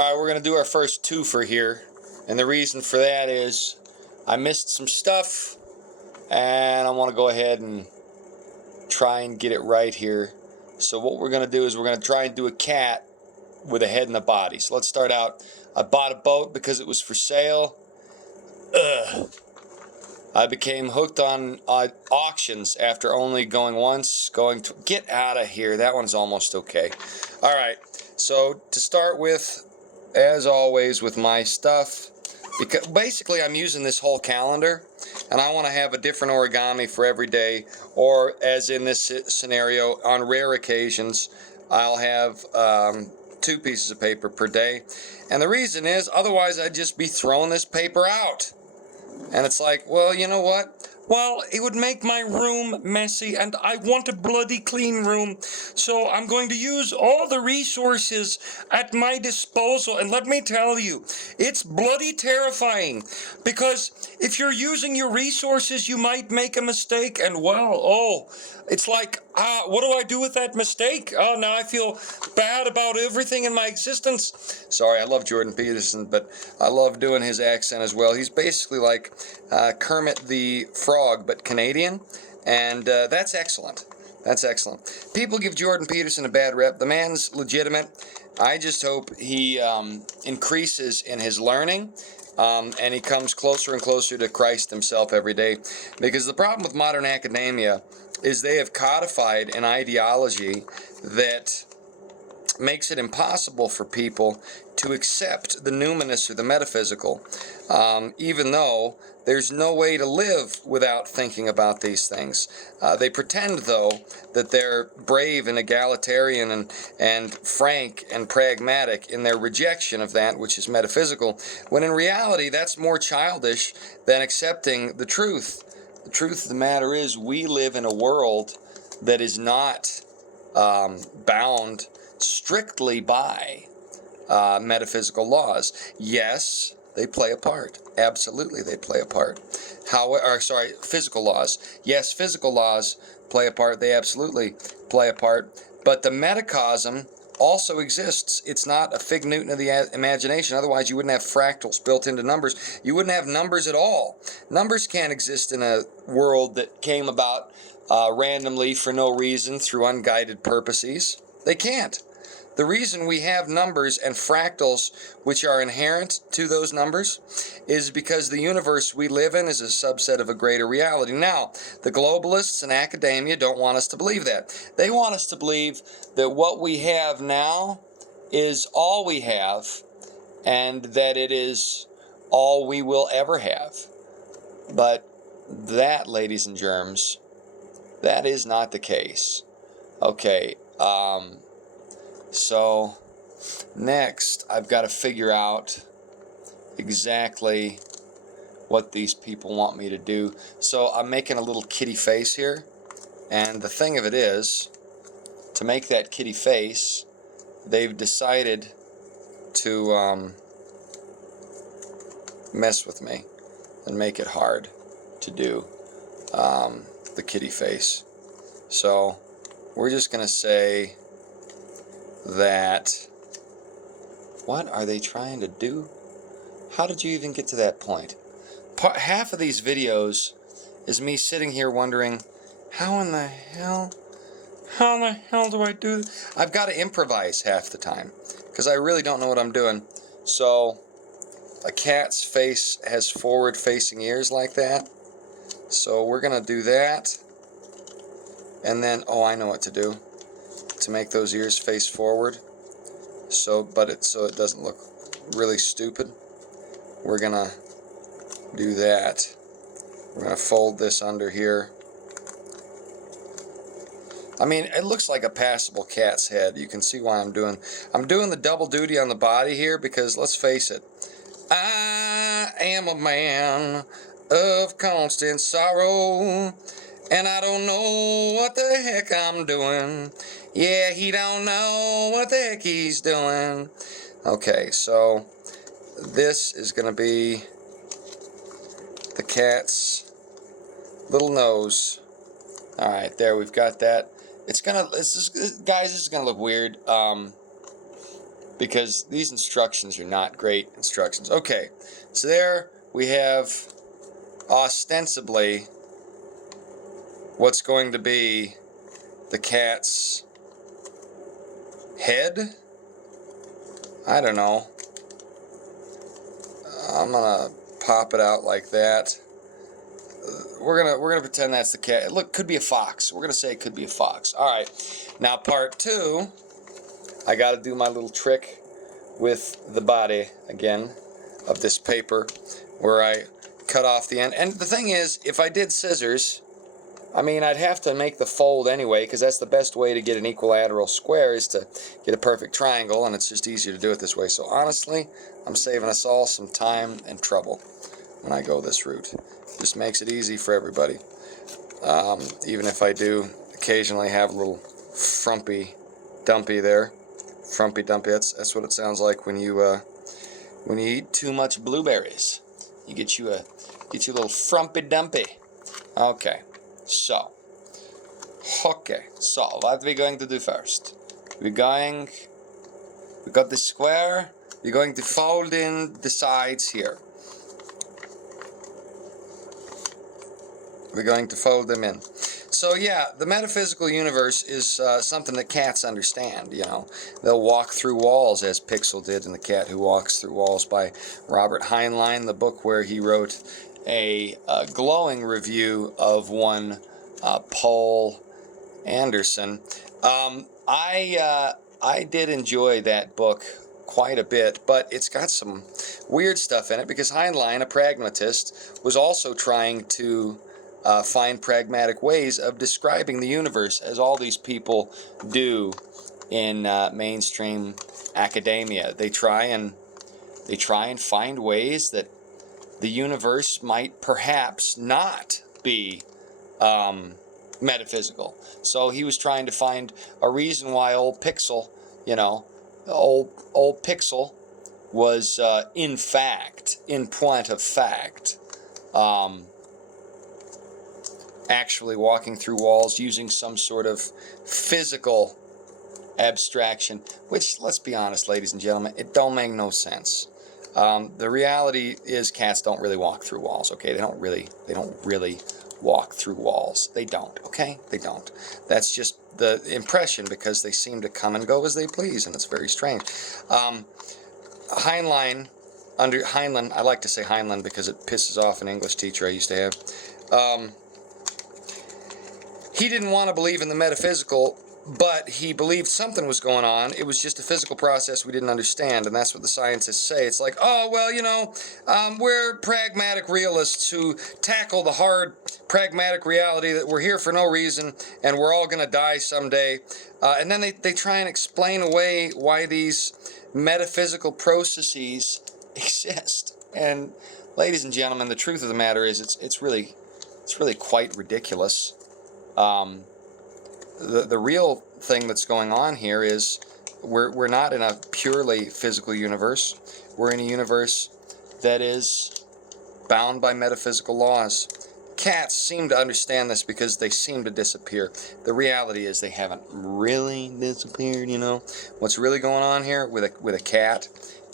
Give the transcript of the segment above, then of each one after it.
Alright, we're going to do our first twofer here. And the reason for that is I missed some stuff. And I want to go ahead and try and get it right here. So what we're going to do is we're going to try and do a cat with a head and a body. So let's start out. I bought a boat because it was for sale. I became hooked on auctions after only going once. Get out of here. That one's almost okay. Alright, so to start with, as always with my stuff, because basically I'm using this whole calendar and I want to have a different origami for every day, or as in this scenario, on rare occasions I'll have 2 pieces of paper per day. And the reason is, otherwise I'd just be throwing this paper out. And it's like, well, you know what? Well, it would make my room messy, and I want a bloody clean room. So I'm going to use all the resources at my disposal. And let me tell you, it's bloody terrifying. Because if you're using your resources, you might make a mistake. And, well, it's like, what do I do with that mistake? Oh, now I feel bad about everything in my existence. Sorry, I love Jordan Peterson, but I love doing his accent as well. He's basically like Kermit the Frog, but Canadian, and that's excellent. That's excellent. People give Jordan Peterson a bad rep. The man's legitimate. I just hope he increases in his learning, and he comes closer and closer to Christ himself every day. Because the problem with modern academia is they have codified an ideology that makes it impossible for people to accept the numinous or the metaphysical, even though there's no way to live without thinking about these things. They pretend, though, that they're brave and egalitarian and frank and pragmatic in their rejection of that which is metaphysical, when in reality that's more childish than accepting the truth. The truth of the matter is, we live in a world that is not bound strictly by metaphysical laws. Yes, they play a part. Absolutely, they play a part. Physical laws. Yes, physical laws play a part. They absolutely play a part. But the metacosm also exists. It's not a fig Newton of the imagination. Otherwise, you wouldn't have fractals built into numbers. You wouldn't have numbers at all. Numbers can't exist in a world that came about randomly for no reason through unguided purposes. They can't. The reason we have numbers and fractals which are inherent to those numbers is because the universe we live in is a subset of a greater reality. Now, the globalists and academia don't want us to believe that. They want us to believe that what we have now is all we have, and that it is all we will ever have. But that, ladies and germs, that is not the case. Okay, so next I've got to figure out exactly what these people want me to do. So I'm making a little kitty face here, and the thing of it is, to make that kitty face, they've decided to mess with me and make it hard to do the kitty face. So we're just going to say that, what are they trying to do? How did you even get to that point? Half of these videos is me sitting here wondering, how in the hell do I do this? I've got to improvise half the time, because I really don't know what I'm doing. So, a cat's face has forward-facing ears like that. So we're going to do that. And then, I know what to do to make those ears face forward. So it doesn't look really stupid. We're going to do that. We're going to fold this under here. I mean, it looks like a passable cat's head. You can see why I'm doing the double duty on the body here, because let's face it, I am a man of constant sorrow, and I don't know what the heck I'm doing. Yeah, he don't know what the heck he's doing. Okay, so this is going to be the cat's little nose. Alright, there, we've got that. Guys, this is gonna look weird. because these instructions are not great instructions. Okay, so there we have ostensibly what's going to be the cat's head. I don't know. I'm gonna pop it out like that. We're gonna pretend that's the cat. Look, could be a fox. We're gonna say it could be a fox. All right. Now part 2, I got to do my little trick with the body again of this paper, where I cut off the end. And the thing is, if I did scissors, I mean, I'd have to make the fold anyway, because that's the best way to get an equilateral square, is to get a perfect triangle, and it's just easier to do it this way. So honestly, I'm saving us all some time and trouble when I go this route. Just makes it easy for everybody. Even if I do occasionally have a little frumpy dumpy there. Frumpy dumpy, that's what it sounds like when you eat too much blueberries. You get you a little frumpy dumpy. Okay. So, what are we going to do first? We got the square. We're going to fold in the sides here. We're going to fold them in. So yeah, the metaphysical universe is something that cats understand, you know. They'll walk through walls, as Pixel did in The Cat Who Walks Through Walls by Robert Heinlein, the book where he wrote a glowing review of one Paul Anderson. I did enjoy that book quite a bit, but it's got some weird stuff in it, because Heinlein, a pragmatist, was also trying to find pragmatic ways of describing the universe, as all these people do in mainstream academia. They try and find ways that the universe might perhaps not be metaphysical. So he was trying to find a reason why old Pixel, you know, old Pixel was in fact, in point of fact, actually walking through walls using some sort of physical abstraction, which, let's be honest, ladies and gentlemen, it don't make no sense. The reality is cats don't really walk through walls, okay? They don't really walk through walls. They don't, okay? They don't. That's just the impression, because they seem to come and go as they please, and it's very strange. Heinlein, I like to say Heinlein because it pisses off an English teacher I used to have. He didn't want to believe in the metaphysical, but he believed something was going on. It was just a physical process we didn't understand, and that's what the scientists say. It's like, oh, well, you know, we're pragmatic realists who tackle the hard pragmatic reality that we're here for no reason, and we're all going to die someday. And then they try and explain away why these metaphysical processes exist. And, ladies and gentlemen, the truth of the matter is it's really quite ridiculous. The real thing that's going on here is we're not in a purely physical universe. We're in a universe that is bound by metaphysical laws. Cats seem to understand this because they seem to disappear. The reality is they haven't really disappeared, you know. What's really going on here with a cat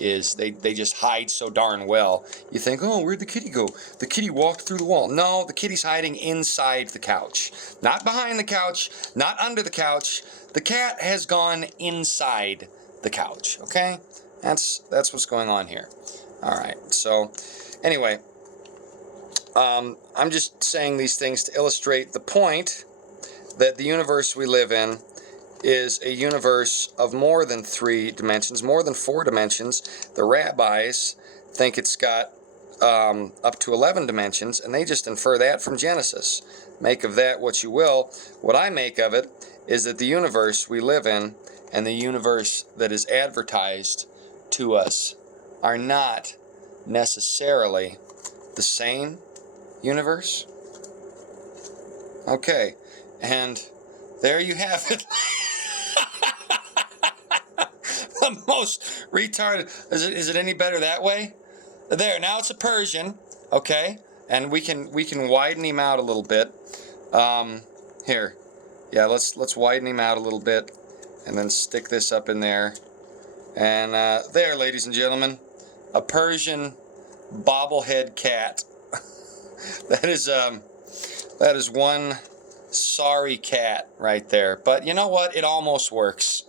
is they just hide so darn well. You think, oh, where'd the kitty go? The kitty walked through the wall. No, the kitty's hiding inside the couch. Not behind the couch, not under the couch. The cat has gone inside the couch, okay? That's what's going on here. All right, so anyway, I'm just saying these things to illustrate the point that the universe we live in is a universe of more than 3 dimensions, more than 4 dimensions. The rabbis think it's got up to 11 dimensions, and they just infer that from Genesis. Make of that what you will. What I make of it is that the universe we live in and the universe that is advertised to us are not necessarily the same universe. Okay, and there you have it. The most retarded. Is it any better that way? There, now it's a Persian, okay, and we can widen him out a little bit. Here, yeah, let's widen him out a little bit, and then stick this up in there, And there, ladies and gentlemen, a Persian bobblehead cat. That is one sorry cat right there. But you know what? It almost works.